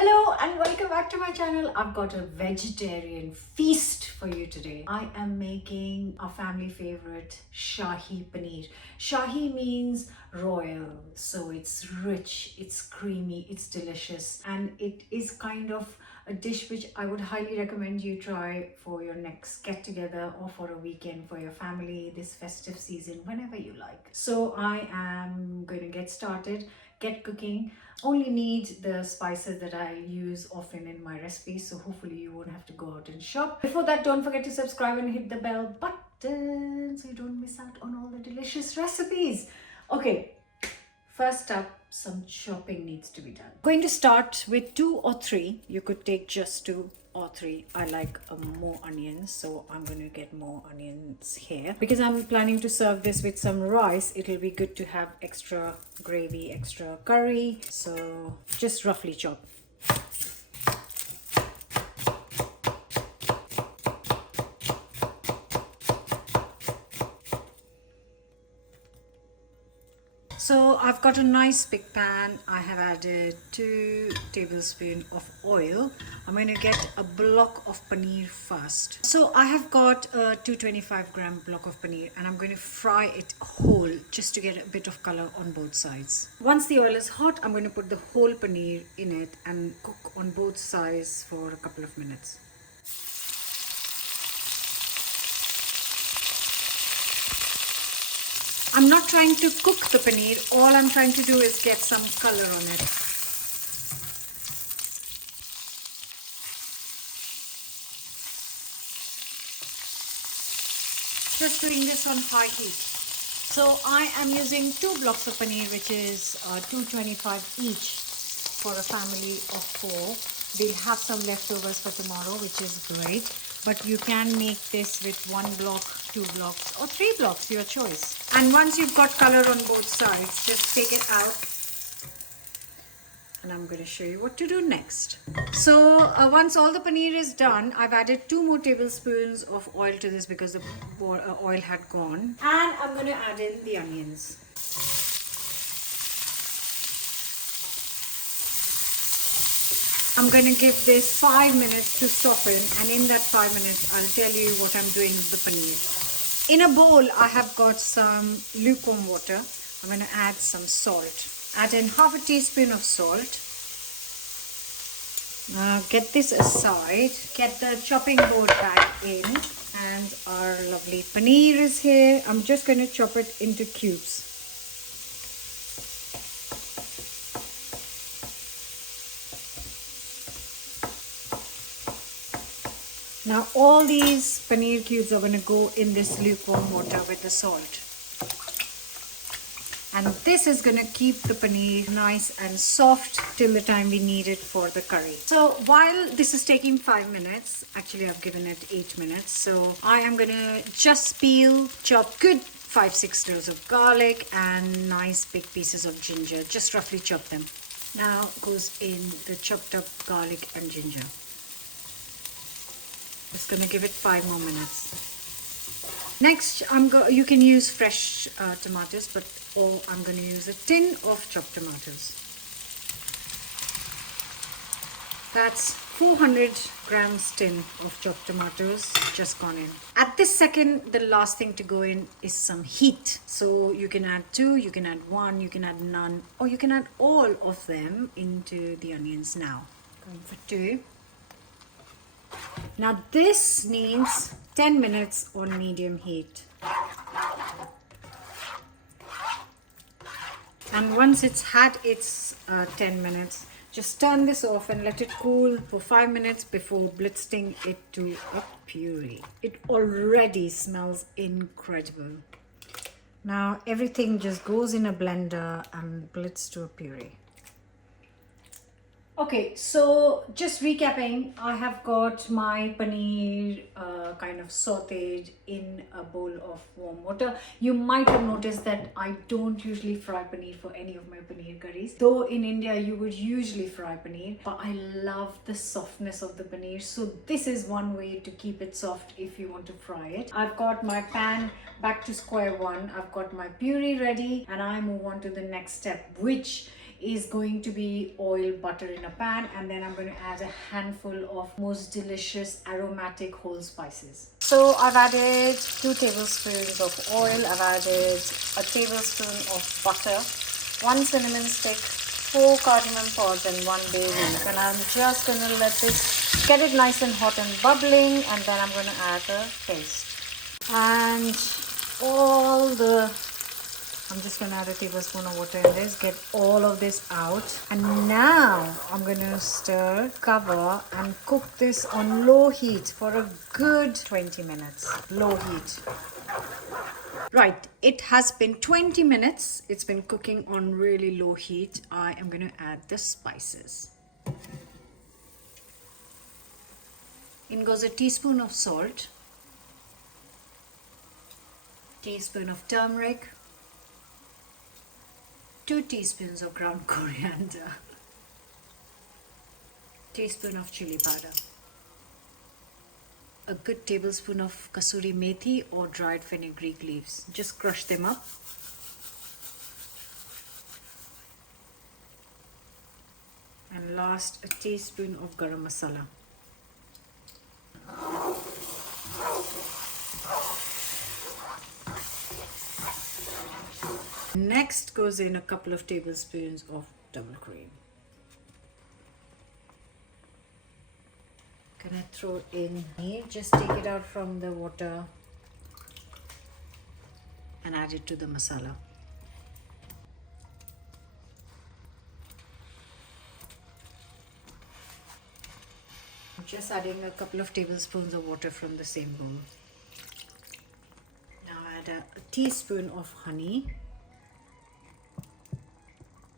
Hello and welcome back to my channel. I've got a vegetarian feast for you today. I am making our family favorite Shahi Paneer. Shahi means royal, so it's rich, it's creamy, it's delicious, and it is kind of a dish which I would highly recommend you try for your next get together or for a weekend for your family this festive season, whenever you like. So I am going to get started, get cooking. Only need the spices that I use often in my recipes, so hopefully you won't have to go out and shop. Before that, don't forget to subscribe and hit the bell button so you don't miss out on all the delicious recipes. Okay, first up, some chopping needs to be done. Going to start with 2 or 3. You could take just 2 or 3. I like more onions, so I'm going to get more onions here. Because I'm planning to serve this with some rice, it'll be good to have extra gravy, extra curry. So just roughly chop. So I've got a nice big pan. I have added 2 tablespoons of oil. I'm going to get a block of paneer first. So I have got a 225-gram block of paneer and I'm going to fry it whole just to get a bit of color on both sides. Once the oil is hot, I'm going to put the whole paneer in it and cook on both sides for a couple of minutes. I'm not trying to cook the paneer, all I'm trying to do is get some color on it. Just doing this on high heat. So I am using 2 blocks of paneer, which is 225 each for a family of 4. We'll have some leftovers for tomorrow, which is great. But you can make this with 1 block, 2 blocks or 3 blocks, your choice. And once you've got color on both sides, just take it out. And I'm going to show you what to do next. So once all the paneer is done, I've added 2 more tablespoons of oil to this because the oil had gone. And I'm going to add in the onions. I'm going to give this 5 minutes to soften, and in that 5 minutes I'll tell you what I'm doing with the paneer. In a bowl I have got some lukewarm water. I'm going to add some salt. Add in half a teaspoon of salt. Now get this aside. Get the chopping board back in, and our lovely paneer is here. I'm just going to chop it into cubes. Now all these paneer cubes are going to go in this lukewarm water with the salt. And this is going to keep the paneer nice and soft till the time we need it for the curry. So while this is taking 5 minutes, actually I've given it 8 minutes. So I am going to just peel, chop good 5-6 cloves of garlic and nice big pieces of ginger. Just roughly chop them. Now goes in the chopped up garlic and ginger. Just going to give it 5 more minutes. Next, you can use fresh tomatoes, but I'm going to use a tin of chopped tomatoes. That's 400 grams tin of chopped tomatoes just gone in. At this second, the last thing to go in is some heat. So you can add 2, you can add 1, you can add none, or you can add all of them into the onions now. Going for 2. Now this needs 10 minutes on medium heat. And once it's had its 10 minutes, just turn this off and let it cool for 5 minutes before blitzing it to a puree. It already smells incredible. Now everything just goes in a blender and blitz to a puree. Okay, so just recapping, I have got my paneer kind of sauteed in a bowl of warm water. You might have noticed that I don't usually fry paneer for any of my paneer curries. Though in India you would usually fry paneer, but I love the softness of the paneer. So this is one way to keep it soft if you want to fry it. I've got my pan back to square one. I've got my puree ready and I move on to the next step, which is going to be oil, butter in a pan, and then I'm going to add a handful of most delicious aromatic whole spices. So I've added 2 tablespoons of oil, I've added a tablespoon of butter, 1 cinnamon stick, 4 cardamom pods and 1 bay leaf, and I'm just going to let this get it nice and hot and bubbling, and then I'm going to add the paste. And I'm just going to add a tablespoon of water in this, get all of this out. And now I'm going to stir, cover and cook this on low heat for a good 20 minutes. Low heat. Right, it has been 20 minutes. It's been cooking on really low heat. I am going to add the spices. In goes a teaspoon of salt, teaspoon of turmeric, 2 teaspoons of ground coriander, teaspoon of chili powder, a good tablespoon of kasuri methi or dried fenugreek leaves. Just crush them up. And last, a teaspoon of garam masala. Next goes in a couple of tablespoons of double cream. Gonna throw in here, just take it out from the water and add it to the masala. I'm just adding a couple of tablespoons of water from the same bowl. Now add a teaspoon of honey.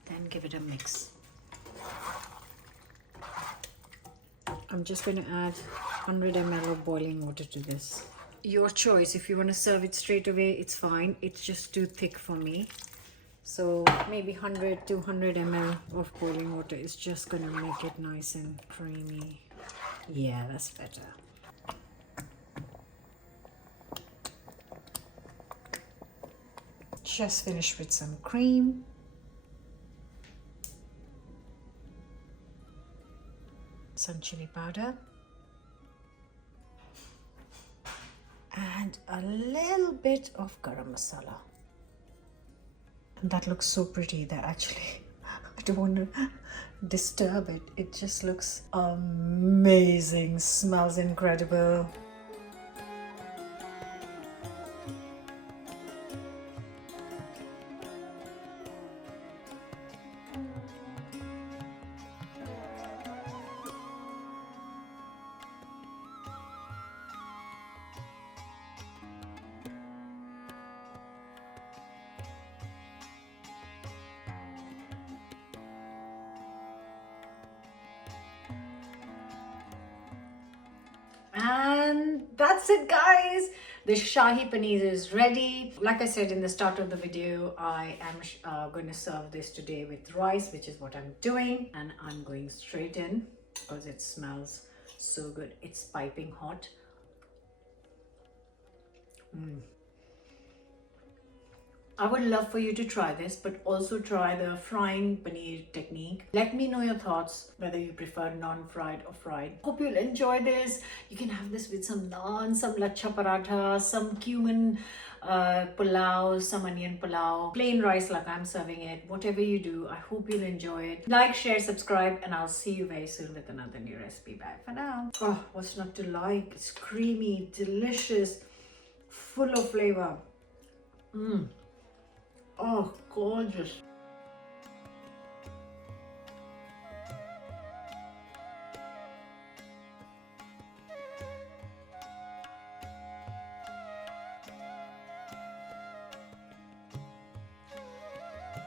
Then give it a mix. I'm just going to add 100 ml of boiling water to this. Your choice. If you want to serve it straight away, it's fine. It's just too thick for me. So maybe 100, 200 ml of boiling water is just going to make it nice and creamy. Yeah, that's better. Just finish with some cream. Some chili powder and a little bit of garam masala. And that looks so pretty that actually I don't want to disturb it. It just looks amazing, smells incredible. And that's it, guys. The Shahi Paneer is ready. Like I said in the start of the video, I am going to serve this today with rice, which is what I'm doing. And I'm going straight in because it smells so good. It's piping hot. I would love for you to try this, but also try the frying paneer technique. Let me know your thoughts, whether you prefer non-fried or fried. Hope you'll enjoy this. You can have this with some naan, some lachha paratha, some cumin pulao, some onion pulao, plain rice like I'm serving it. Whatever you do, I hope you'll enjoy it. Like, share, subscribe, and I'll see you very soon with another new recipe. Bye for now. Oh, what's not to like? It's creamy, delicious, full of flavor. Oh, gorgeous.